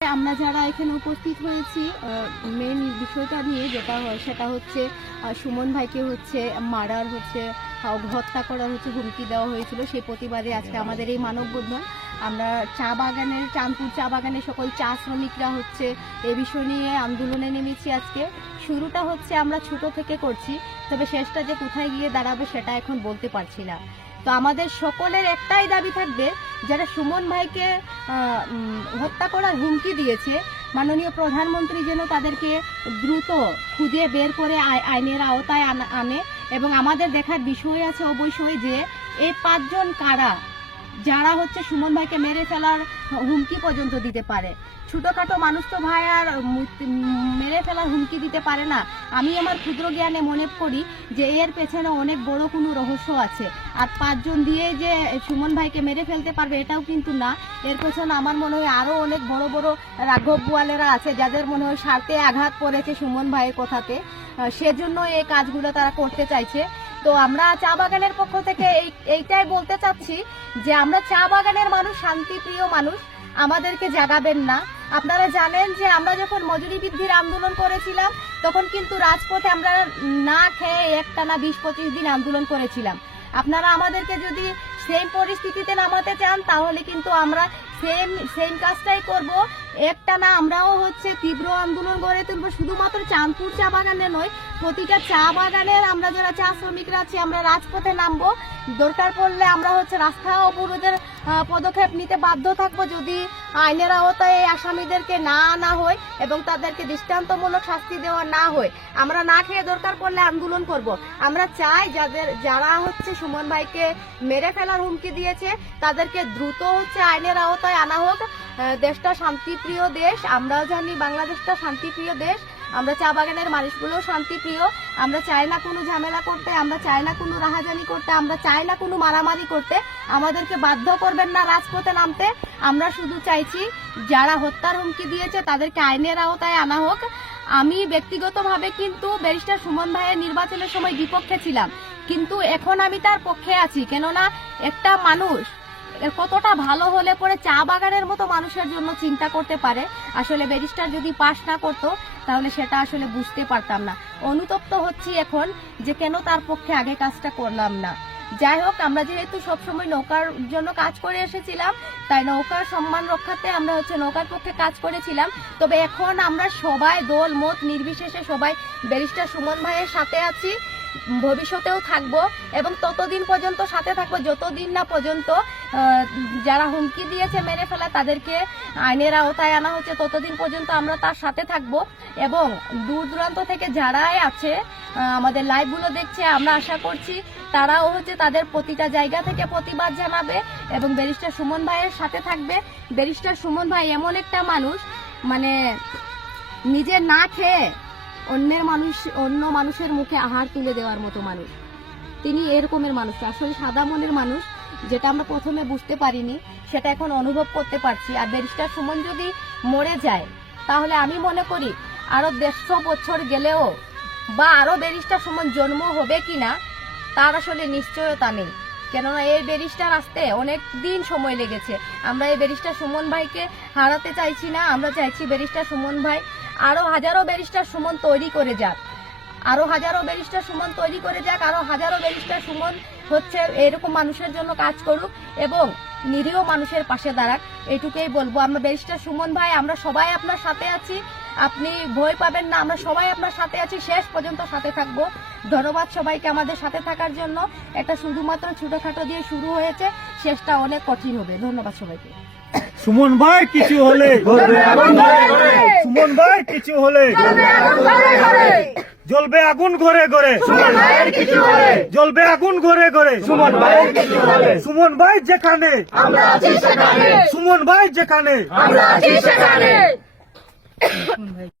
আমরা যারা এখানে উপস্থিত হয়েছি মেন বিষয়টা নিয়ে যেটা হয় সেটা হচ্ছে সুমন ভাইকে হচ্ছে মারার হচ্ছে হত্যা করার হচ্ছে হুমকি দেওয়া হয়েছিল। সেই প্রতিবাদে আজকে আমাদের এই মানববন্ধন। আমরা চা বাগানের, চাঁদপুর চা বাগানের সকল চা শ্রমিকরা হচ্ছে এ বিষয় নিয়ে আন্দোলনে নেমেছি আজকে। শুরুটা হচ্ছে আমরা ছোট থেকে করছি, তবে শেষটা যে কোথায় গিয়ে দাঁড়াবে সেটা এখন বলতে পারছি না। তো আমাদের সকলের একটাই দাবি থাকবে, যারা সুমন ভাইকে হত্যা করার হুমকি দিয়েছে, মাননীয় প্রধানমন্ত্রী যেন তাদেরকে দ্রুত খুঁজে বের করে আই- আইনের আওতায় আনে এবং আমাদের দেখার বিষয় আছে অবশ্যই যে, এই পাঁচজন কারা যারা হচ্ছে সুমন ভাইকে মেরে ফেলার হুমকি পর্যন্ত দিতে পারে। ছোটোখাটো মানুষ তো ভাই আর মেরে ফেলার হুমকি দিতে পারে না। আমি আমার ক্ষুদ্র জ্ঞানে মনে করি যে এর পেছনে অনেক বড় কোনো রহস্য আছে। আর পাঁচজন দিয়ে যে সুমন ভাইকে মেরে ফেলতে পারবে এটাও কিন্তু না। এর পেছনে আমার মনে হয় আরও অনেক বড় বড় রাঘব বোয়ালেরা আছে, যাদের মনে হয় স্বার্থে আঘাত পড়েছে সুমন ভাইয়ের কথাতে। সেজন্য এই কাজগুলো তারা করতে চাইছে। তো আমরা চা বাগানের পক্ষ থেকে এই, এইটাই বলতে চাচ্ছি যে আমরা চা বাগানের মানুষ, শান্তিপ্রিয় মানুষ, আমাদেরকে জাগাবেন না। আপনারা জানেন যে আমরা যখন মজুরি বৃদ্ধির আন্দোলন করেছিলাম, তখন কিন্তু রাজপথে আমরা না খেয়ে একটানা বিশ পঁচিশ দিন আন্দোলন করেছিলাম। আপনারা আমাদেরকে যদি সেই পরিস্থিতিতে নামাতে চান, তাহলে কিন্তু আমরা সেম সেম কাজটাই করব। একটা না, আমরাও হচ্ছে তীব্র আন্দোলন গড়ে তুলবো। শুধুমাত্র চাঁদপুর চা বাগানে নয়, প্রতিটা চা বাগানের আমরা যারা চা শ্রমিকরা আছি, আমরা রাজপথে নামবো। দরকার পড়লে আমরা হচ্ছে রাস্তা অবরোধের পদক্ষেপ নিতে বাধ্য থাকব যদি আইনের আওতায় এই আসামিদেরকে না আনা হয় এবং তাদেরকে দৃষ্টান্তমূলক শাস্তি দেওয়া না হয়, আমরা না খেয়ে দরকার পড়লে আন্দোলন করব। আমরা চাই যাদের, যারা হচ্ছে সুমন ভাইকে মেরে ফেলার হুমকি দিয়েছে, তাদেরকে দ্রুত হচ্ছে আইনের আওতায় আনা হোক। দেশটা শান্তিপ্রিয় দেশ, আমরাও জানি বাংলাদেশটা শান্তিপ্রিয় দেশ। আমরা চা বাগানের মানুষগুলো শান্তিপ্রিয়। আমরা চাই না কোনো ঝামেলা করতে, আমরা চাই না কোনো রাহাজানি করতে, আমরা চাই না কোনো মারামারি করতে। আমাদেরকে বাধ্য করবেন না রাজপথে নামতে। আমরা শুধু চাইছি যারা হত্যার হুমকি দিয়েছে তাদেরকে আইনের আওতায় আনা হোক। আমি ব্যক্তিগতভাবে কিন্তু ব্যারিস্টার সুমন ভাইয়ের নির্বাচনের সময় বিপক্ষে ছিলাম। কিন্তু এখন আমি তার পক্ষে আছি। কেননা একটা মানুষ কতটা ভালো হলে পরে চা বাগানের মতো মানুষের জন্য চিন্তা করতে পারে। আসলে ব্যারিস্টার যদি পাশ না করতো তাহলে সেটা আসলে বুঝতে পারতাম না। অনুতপ্ত হচ্ছি এখন যে কেন তার পক্ষে আগে কাজটা করলাম না। যাই হোক, আমরা যেহেতু সবসময় নৌকার জন্য কাজ করে এসেছিলাম, তাই নৌকার সম্মান রক্ষাতে আমরা হচ্ছে নৌকার পক্ষে কাজ করেছিলাম। তবে এখন আমরা সবাই দল, মত, নির্বিশেষে সবাই ব্যারিস্টার সুমন ভাইয়ের সাথে আছি। ভবিষ্যতেও থাকব এবং ততদিন পর্যন্ত সাথে থাকব। যতদিন না পর্যন্ত যারা হুমকি দিয়েছে মেরে ফেলা, তাদেরকে আইনের আওতায় আনা হচ্ছে, ততদিন পর্যন্ত আমরা তার সাথে থাকব। এবং দূর দূরান্ত থেকে যারাই আছে আমাদের লাইভগুলো দেখছে, আমরা আশা করছি তারাও হচ্ছে তাদের প্রতিটা জায়গা থেকে প্রতিবাদ জানাবে এবং ব্যারিস্টার সুমন ভাইয়ের সাথে থাকবে। ব্যারিস্টার সুমন ভাই এমন একটা মানুষ মানে নিজে না খেয়ে অন্যের মানুষ, অন্য মানুষের মুখে আহার তুলে দেওয়ার মতো মানুষ। তিনি এরকমের মানুষ। আসলে সাদা মনের মানুষ, যেটা আমরা প্রথমে বুঝতে পারিনি, সেটা এখন অনুভব করতে পারছি। আর ব্যারিস্টার সুমন যদি মরে যায়, তাহলে আমি মনে করি আরও দেড়শো বছর গেলেও বা আরও ব্যারিস্টার সুমন জন্ম হবে কিনা, তার আসলে নিশ্চয়তা নেই। কেননা এই ব্যারিস্টার আসতে অনেক দিন সময় লেগেছে। আমরা এই ব্যারিস্টার সুমন ভাইকে হারাতে চাইছি না, আমরা চাইছি ব্যারিস্টার সুমন ভাই আরও হাজারো ব্যারিস্টার সুমন তৈরি করে যাক। আরও হাজারো ব্যারিস্টার সুমন তৈরি করে যাক আরও হাজারো ব্যারিস্টার সুমন হচ্ছে এরকম মানুষের জন্য কাজ করুক এবং নিরীহ মানুষের পাশে দাঁড়াক। এইটুকুই বলব। আমরা ব্যারিস্টার সুমন ভাই আমরা সবাই আপনার সাথে আছি। আপনি ভয় পাবেন না আমরা সবাই আপনার সাথে আছি। শেষ পর্যন্ত সাথে থাকব। ধন্যবাদ সবাইকে আমাদের সাথে থাকার জন্য। একটা শুধুমাত্র ছোটখাটো দিয়ে শুরু হয়েছে শেষটা অনেক কঠিন হবে। ধন্যবাদ সবাইকে। সুমন ভাই কিছু হলে সুমন ভাই কিছু হলে। জ্বলবে আগুন ঘরে ঘরে। জ্বলবে আগুন ঘরে ঘরে। সুমন ভাই কিছু হলে। সুমন ভাই যেখানে। আমরা আছি সেখানে। সুমন ভাই যেখানে। আমরা আছি সেখানে।